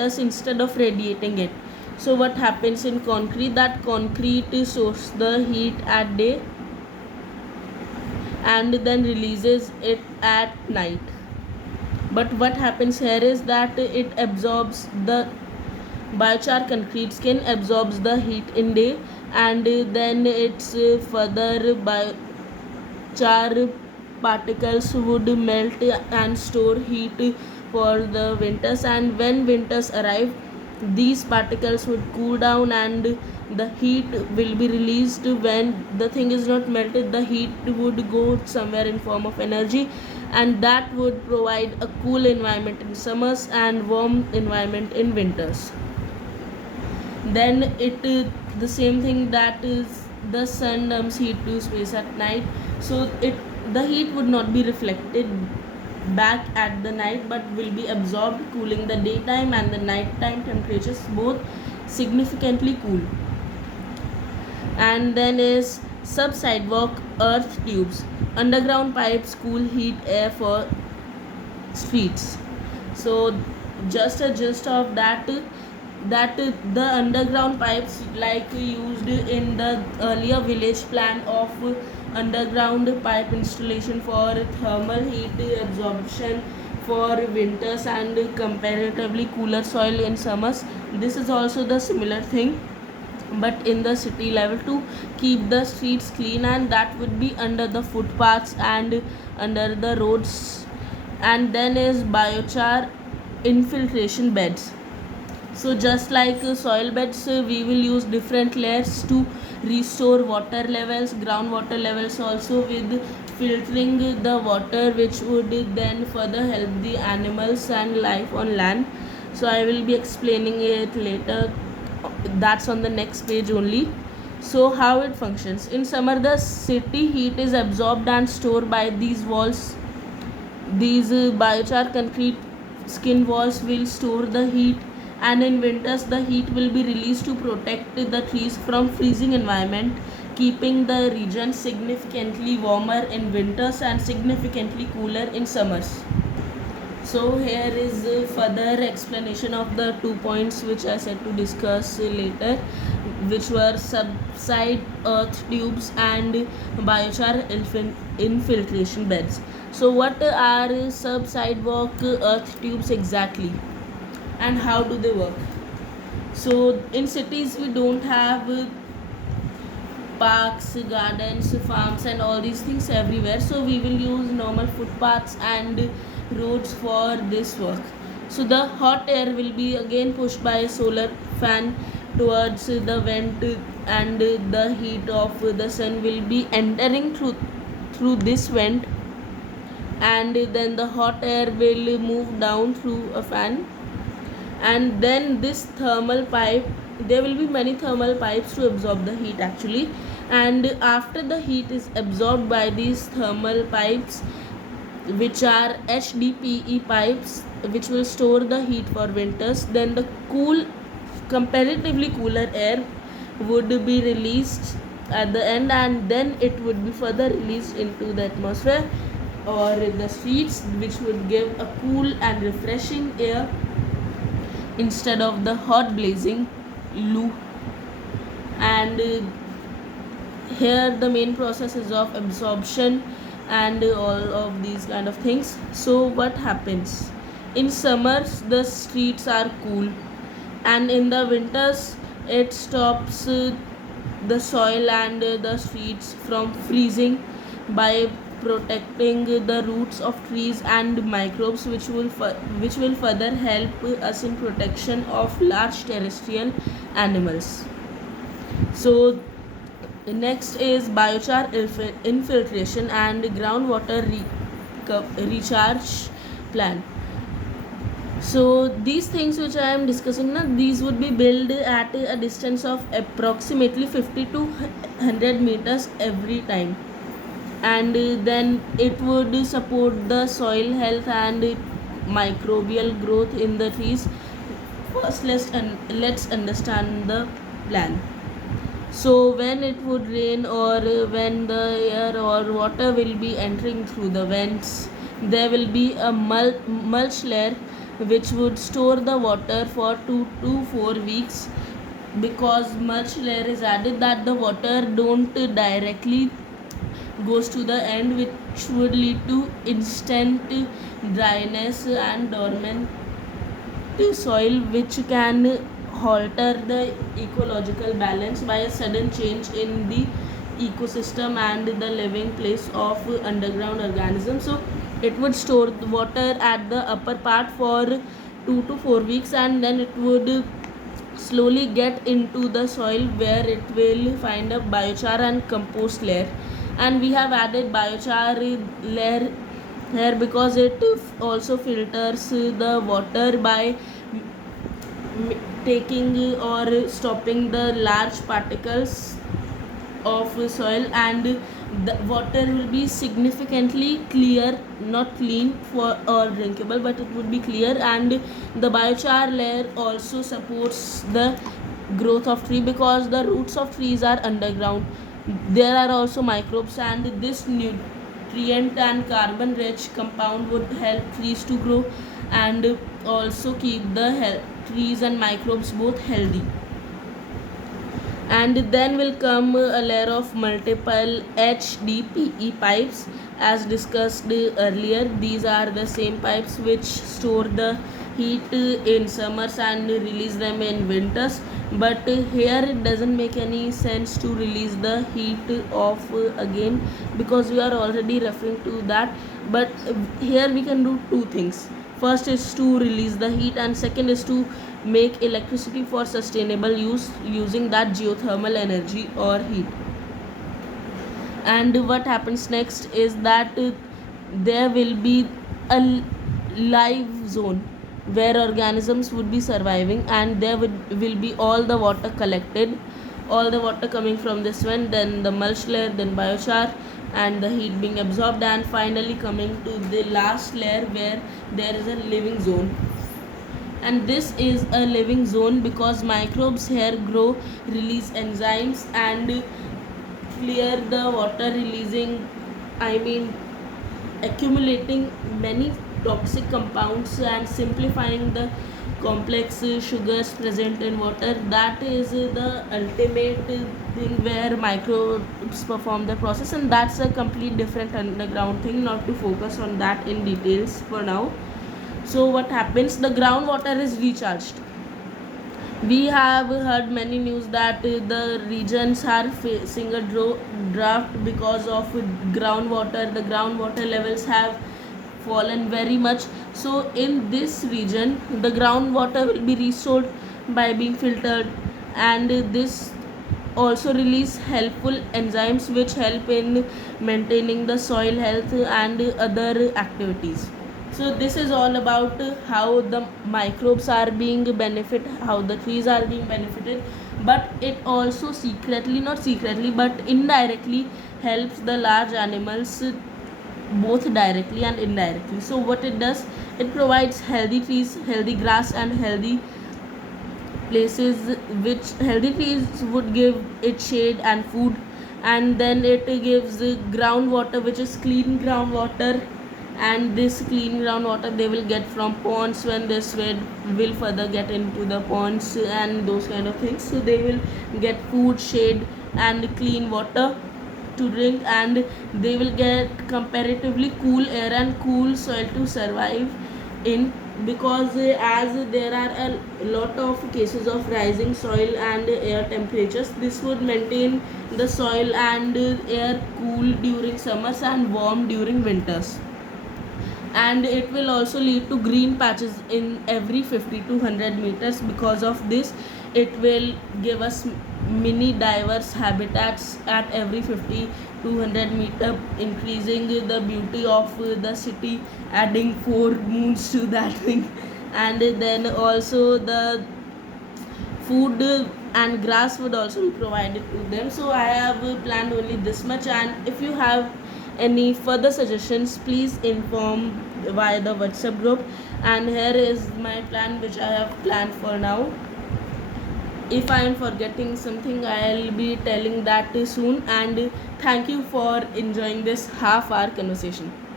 winters instead of radiating it. So what happens in concrete, that concrete stores the heat at day and then releases it at night. But what happens here is that it absorbs the biochar concrete skin absorbs the heat in day, and then its further biochar particles would melt and store heat for the winters, and when winters arrive these particles would cool down and the heat will be released. When the thing is not melted, the heat would go somewhere in form of energy, and that would provide a cool environment in summers and warm environment in winters. Then it the same thing, that is the sun dumps heat to space at night, so the heat would not be reflected back at the night but will be absorbed, cooling the daytime and the nighttime temperatures both significantly cool. And then is sub-sidewalk earth tubes. Underground pipes cool heat air for streets. So just a gist of that, the underground pipes like used in the earlier village plan of underground pipe installation for thermal heat absorption for winters and comparatively cooler soil in summers. This is also the similar thing, but in the city level to keep the streets clean, and that would be under the footpaths and under the roads. And then is biochar infiltration beds. So just like soil beds, we will use different layers to restore water levels, groundwater levels also, with filtering the water, which would then further help the animals and life on land. So I will be explaining it later, that's on the next page only. So how it functions: in summer the city heat is absorbed and stored by these walls. These biochar concrete skin walls will store the heat, and in winters the heat will be released to protect the trees from freezing environment, keeping the region significantly warmer in winters and significantly cooler in summers. So here is further explanation of the 2 points which I said to discuss later, which were subside earth tubes and biochar infiltration beds. So what are sub-sidewalk earth tubes exactly, and how do they work? So in cities we don't have parks, gardens, farms and all these things everywhere, so we will use normal footpaths and roads for this work. So the hot air will be again pushed by a solar fan towards the vent, and the heat of the sun will be entering through this vent, and then the hot air will move down through a fan, and then this thermal pipe, there will be many thermal pipes to absorb the heat actually, and after the heat is absorbed by these thermal pipes, which are HDPE pipes, which will store the heat for winters, then the comparatively cooler air would be released at the end, and then it would be further released into the atmosphere or the streets, which would give a cool and refreshing air instead of the hot blazing loo. And here the main process is of absorption and all of these kind of things. So what happens in summers, the streets are cool, and in the winters it stops the soil and the streets from freezing by protecting the roots of trees and microbes, which will further help us in protection of large terrestrial animals. So next is biochar infiltration and groundwater recharge plan. So these things which I am discussing now, these would be built at a distance of approximately 50 to 100 meters every time, and then it would support the soil health and microbial growth in the trees. First let's understand the plan. So when it would rain, or when the air or water will be entering through the vents, there will be a mulch layer which would store the water for 2 to 4 weeks, because mulch layer is added that the water don't directly goes to the end, which would lead to instant dryness and dormant soil, which can alter the ecological balance by a sudden change in the ecosystem and the living place of underground organisms. So it would store the water at the upper part for 2 to 4 weeks, and then it would slowly get into the soil, where it will find a biochar and compost layer. And we have added biochar layer here because it also filters the water by taking or stopping the large particles of soil, and the water will be significantly clear, not clean for or drinkable, but it would be clear. And the biochar layer also supports the growth of tree, because the roots of trees are underground. There are also microbes, and this nutrient and carbon rich compound would help trees to grow and also keep the trees and microbes both healthy. And then will come a layer of multiple HDPE pipes, as discussed earlier. These are the same pipes which store the heat in summers and release them in winters, but here it doesn't make any sense to release the heat of again, because we are already referring to that. But here we can do two things. First is to release the heat, and second is to make electricity for sustainable use using that geothermal energy or heat. And what happens next is that there will be a live zone where organisms would be surviving, and there will be all the water collected, all the water coming from this one, then the mulch layer, then biochar, and the heat being absorbed, and finally coming to the last layer where there is a living zone. And this is a living zone because microbes here grow, release enzymes, and clear the water, releasing, accumulating many toxic compounds and simplifying the complex sugars present in water. That is the ultimate thing where microbes perform the process, and that's a complete different underground thing, not to focus on that in details for now. So what happens, the groundwater is recharged. We have heard many news that the regions are facing a drought because of groundwater. The groundwater levels have fallen very much. So in this region, the groundwater will be restored by being filtered, and this also release helpful enzymes which help in maintaining the soil health and other activities. So this is all about how the microbes are being benefited, how the trees are being benefited, but it also secretly, not secretly, but indirectly helps the large animals, both directly and indirectly. So what it does, it provides healthy trees, healthy grass, and healthy places, which healthy trees would give it shade and food, and then it gives groundwater, which is clean groundwater, and this clean groundwater they will get from ponds. When they sweat will further get into the ponds and those kind of things, so they will get food, shade, and clean water to drink, and they will get comparatively cool air and cool soil to survive in, because as there are a lot of cases of rising soil and air temperatures, this would maintain the soil and air cool during summers and warm during winters. And it will also lead to green patches in every 50 to 100 meters. Because of this, it will give us mini diverse habitats at every 50 to 100 meter, increasing the beauty of the city, adding 4 moons to that thing. And then also the food and grass would also be provided to them. So I have planned only this much, and if you have any further suggestions, please inform via the WhatsApp group. And here is my plan which I have planned for now. If I am forgetting something, I'll be telling that soon. And thank you for enjoying this half hour conversation.